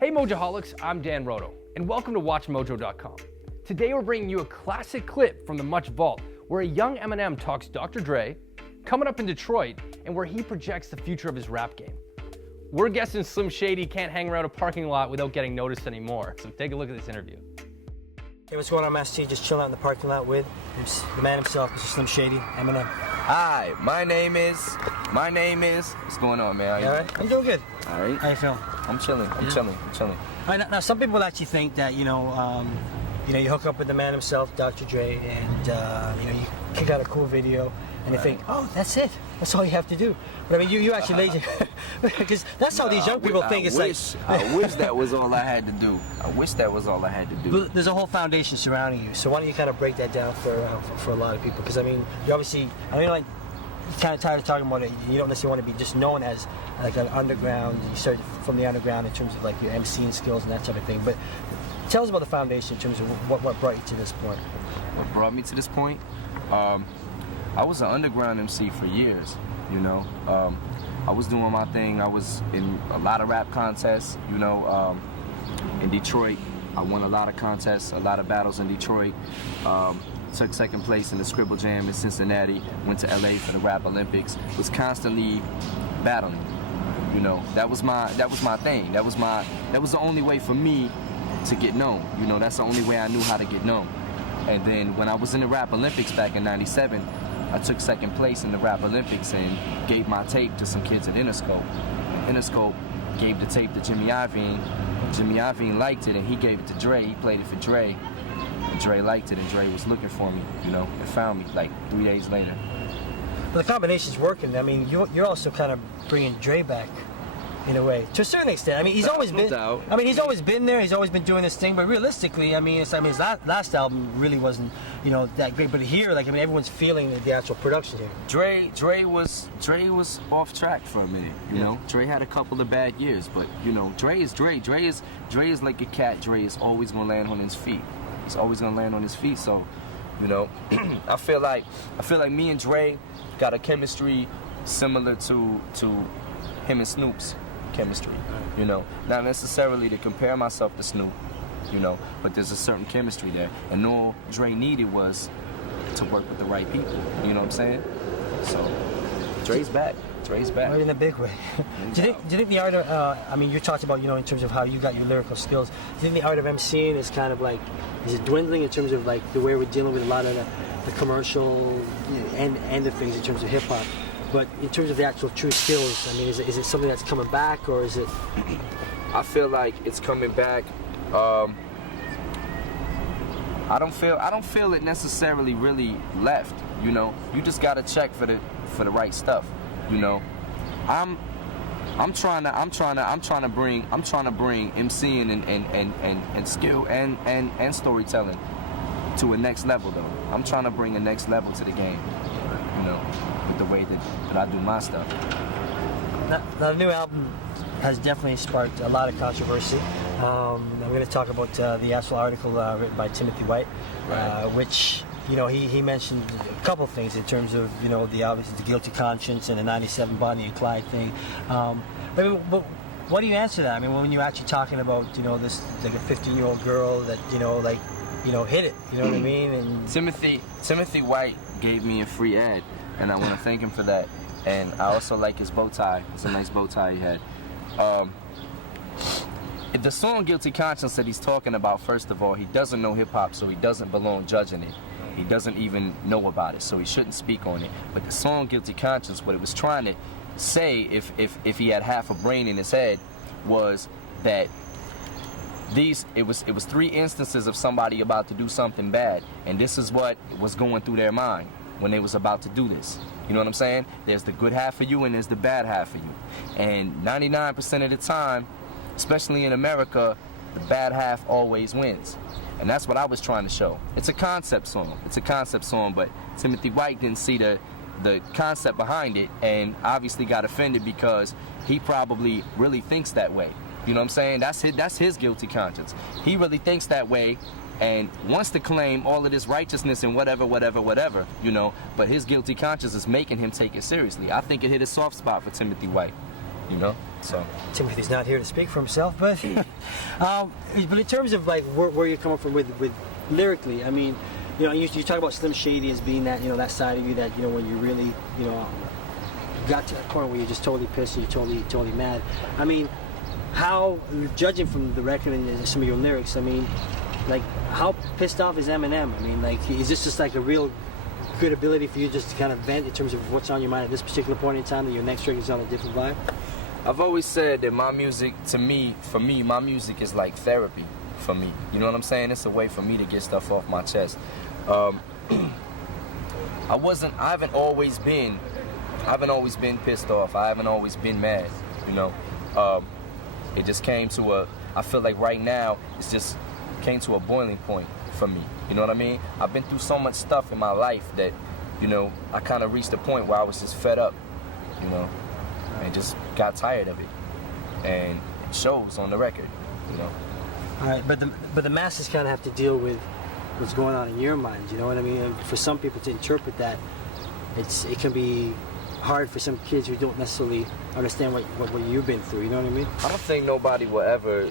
Hey Mojaholics, I'm Dan Rodo, and welcome to WatchMojo.com. Today we're bringing you a classic clip from the Much Vault, where a young Eminem talks Dr. Dre, coming up in Detroit, and where he projects the future of his rap game. We're guessing Slim Shady can't hang around a parking lot without getting noticed anymore, so take a look at this interview. Hey, what's going on, Master T? Just chilling out in the parking lot with the man himself, Mr. Slim Shady, Eminem. Hi, my name is, what's going on, man? All right, I'm doing good. All right. How you feeling? I'm chilling. All right, now some people actually think that, you hook up with the man himself, Dr. Dre, and, you kick out a cool video, and they think, oh, that's it. That's all you have to do. But I mean, you actually lazy, because that's how these young people think. I wish that was all I had to do. But there's a whole foundation surrounding you. So why don't you kind of break that down for a lot of people? Because I mean, you obviously, you're kind of tired of talking about it. You don't necessarily want to be just known as like an underground. You started from the underground in terms of like your MCing skills and that type of thing. But tell us about the foundation in terms of what brought you to this point. What brought me to this point? I was an underground MC for years, I was doing my thing. I was in a lot of rap contests, in Detroit. I won a lot of contests, a lot of battles in Detroit. Took second place in the Scribble Jam in Cincinnati. Went to LA for the Rap Olympics. Was constantly battling. That was my thing. That was the only way for me to get known. That's the only way I knew how to get known. And then when I was in the Rap Olympics back in '97, I took second place in the Rap Olympics and gave my tape to some kids at Interscope. Interscope gave the tape to Jimmy Iovine. Jimmy Iovine liked it and he gave it to Dre. He played it for Dre. And Dre liked it and Dre was looking for me, and found me like 3 days later. But the combination's working. I mean, you're also kind of bringing Dre back in a way, to a certain extent. I mean, he's always been. I mean, he's always been there. He's always been doing this thing. But realistically, his last album really wasn't, that great. But here, everyone's feeling the actual production here. Dre was off track for a minute. Dre had a couple of bad years, but Dre is Dre. Dre is like a cat. Dre is always gonna land on his feet. He's always gonna land on his feet. So, I feel like me and Dre got a chemistry similar to him and Snoop's chemistry, not necessarily to compare myself to Snoop, but there's a certain chemistry there, and all Dre needed was to work with the right people, you know what I'm saying? So, Dre's back. Right, in a big way. Do you think the art of, you talked about, in terms of how you got your lyrical skills, do you think the art of MCing is kind of is it dwindling in terms of the way we're dealing with a lot of the commercial end of things in terms of hip-hop? But in terms of the actual true skills, is it something that's coming back, or is it? I feel like it's coming back. I don't feel it necessarily really left. You just gotta check for the right stuff. I'm trying to bring MCing and skill and storytelling to a next level though. I'm trying to bring a next level to the game. With the way that I do my stuff. Now, the new album has definitely sparked a lot of controversy. I'm going to talk about the actual article written by Timothy White, which, he mentioned a couple things in terms of, obviously the guilty conscience and the '97 Bonnie and Clyde thing. But what do you answer to that? When you're actually talking about, this like a 15-year-old girl that, hit it, you know what I mean? And Timothy White gave me a free ad, and I want to thank him for that. And I also like his bow tie. It's a nice bow tie he had. The song Guilty Conscience that he's talking about, first of all, he doesn't know hip-hop, so he doesn't belong judging it. He doesn't even know about it, so he shouldn't speak on it. But the song Guilty Conscience, what it was trying to say, if he had half a brain in his head, was that it was 3 instances of somebody about to do something bad, and this is what was going through their mind when they was about to do this. You know what I'm saying? There's the good half of you and there's the bad half of you. And 99% of the time, especially in America, the bad half always wins. And that's what I was trying to show. It's a concept song, but Timothy White didn't see the concept behind it and obviously got offended because he probably really thinks that way. You know what I'm saying? That's his guilty conscience. He really thinks that way and wants to claim all of this righteousness and whatever, but his guilty conscience is making him take it seriously. I think it hit a soft spot for Timothy White. you know. So Timothy's not here to speak for himself, but but in terms of like where you're coming from with lyrically, I mean, you know, you talk about Slim Shady as being that, you know, that side of you that, you know, when you really, you know, got to that point where you're just totally pissed and you're totally mad. I mean, how, judging from the record and some of your lyrics, I mean, like, how pissed off is Eminem? I mean, like, is this just like a real good ability for you just to kind of vent in terms of what's on your mind at this particular point in time, that your next record is on a different vibe? I've always said that my music, for me, my music is like therapy for me. You know what I'm saying? It's a way for me to get stuff off my chest. I haven't always been pissed off. I haven't always been mad, you know. It just came to I feel like right now, it's just came to a boiling point for me. You know what I mean? I've been through so much stuff in my life that, you know, I kind of reached a point where I was just fed up, you know, and just got tired of it. And it shows on the record, you know. All right, but the masses kind of have to deal with what's going on in your mind, you know what I mean? And for some people to interpret that, it can be hard for some kids who don't necessarily understand what you've been through, you know what I mean? I don't think nobody will ever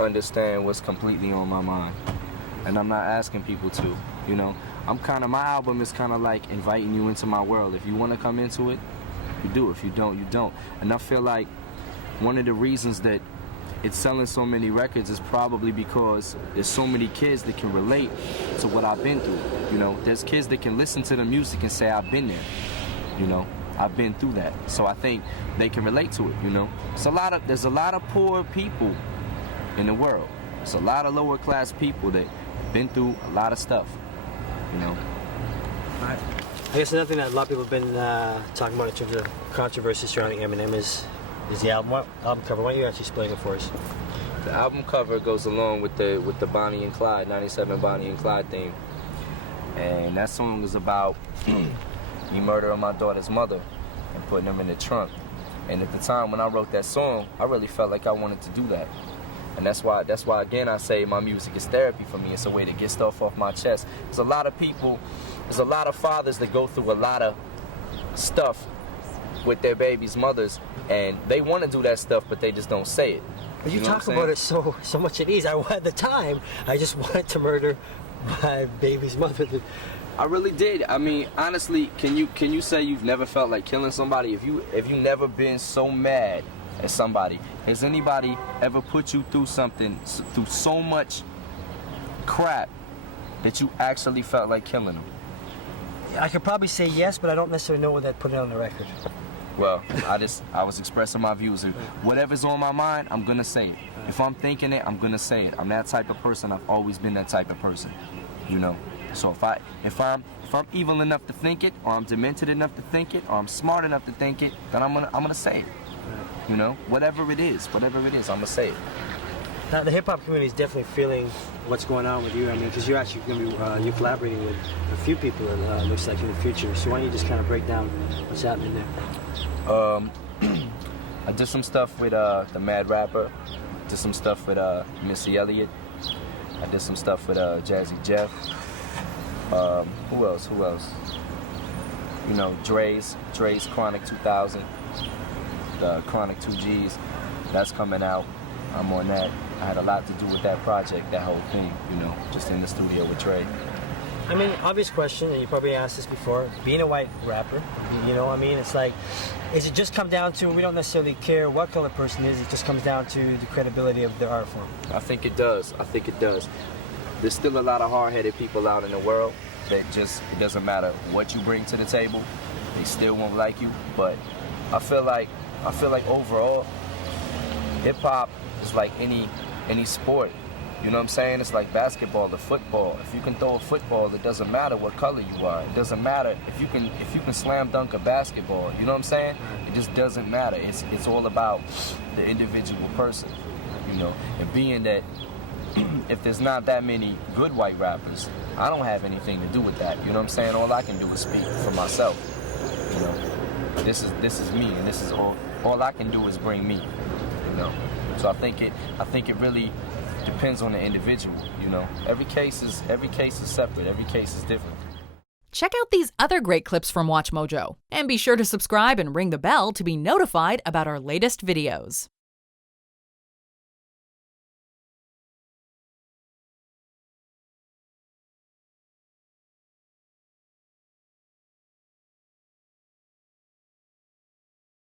understand what's completely on my mind. And I'm not asking people to, you know. My album is kind of like inviting you into my world. If you want to come into it, you do. If you don't, you don't. And I feel like one of the reasons that it's selling so many records is probably because there's so many kids that can relate to what I've been through. You know, there's kids that can listen to the music and say, I've been there. You know, I've been through that. So I think they can relate to it, you know. There's a lot of poor people in the world. There's a lot of lower class people that been through a lot of stuff, you know. All right. I guess another thing that a lot of people have been talking about in terms of controversy surrounding Eminem is the album cover. Why don't you actually explain it for us? The album cover goes along with the Bonnie and Clyde, 97 Bonnie and Clyde theme. And that song is about me murdering my daughter's mother and putting them in the trunk. And at the time when I wrote that song, I really felt like I wanted to do that. And that's why again I say my music is therapy for me. It's a way to get stuff off my chest. There's a lot of fathers that go through a lot of stuff with their babies' mothers, and they want to do that stuff, but they just don't say it. But you talk about it so much at ease. At the time, I just wanted to murder my baby's mother. I really did. I mean, honestly, can you say you've never felt like killing somebody? If you never been so mad at somebody, has anybody ever put you through something, through so much crap that you actually felt like killing them? I could probably say yes, but I don't necessarily know what that put it on the record. Well, I was expressing my views. Whatever's on my mind, I'm gonna say it. If I'm thinking it, I'm gonna say it. I'm that type of person. I've always been that type of person, you know. So if I'm evil enough to think it, or I'm demented enough to think it, or I'm smart enough to think it, then I'm gonna say it. You know, whatever it is, I'm gonna say it. Now, the hip-hop community is definitely feeling what's going on with you. I mean, because you're actually going to be you're collaborating with a few people, it looks like, in the future. So why don't you just kind of break down what's happening there? I did some stuff with the Mad Rapper. Did some stuff with Missy Elliott. I did some stuff with Jazzy Jeff. Who else? You know, Dre's Chronic 2000. The Chronic 2Gs. That's coming out. I'm on that. I had a lot to do with that project, that whole thing, you know, just in the studio with Dre. I mean, obvious question, and you probably asked this before, being a white rapper, you know, I mean, it's like, is it just come down to, we don't necessarily care what color person is, it just comes down to the credibility of the art form? I think it does. There's still a lot of hard-headed people out in the world that just, it doesn't matter what you bring to the table, they still won't like you, but I feel like overall, hip-hop is like any sport. You know what I'm saying? It's like basketball or football. If you can throw a football, it doesn't matter what color you are. It doesn't matter if you can slam dunk a basketball. You know what I'm saying? It just doesn't matter. It's all about the individual person. You know, and being that if there's not that many good white rappers, I don't have anything to do with that. You know what I'm saying? All I can do is speak for myself. You know, this is me, and this is all I can do is bring me. You know, so I think it really depends on the individual. You know, every case is separate. Every case is different. Check out these other great clips from WatchMojo, and be sure to subscribe and ring the bell to be notified about our latest videos.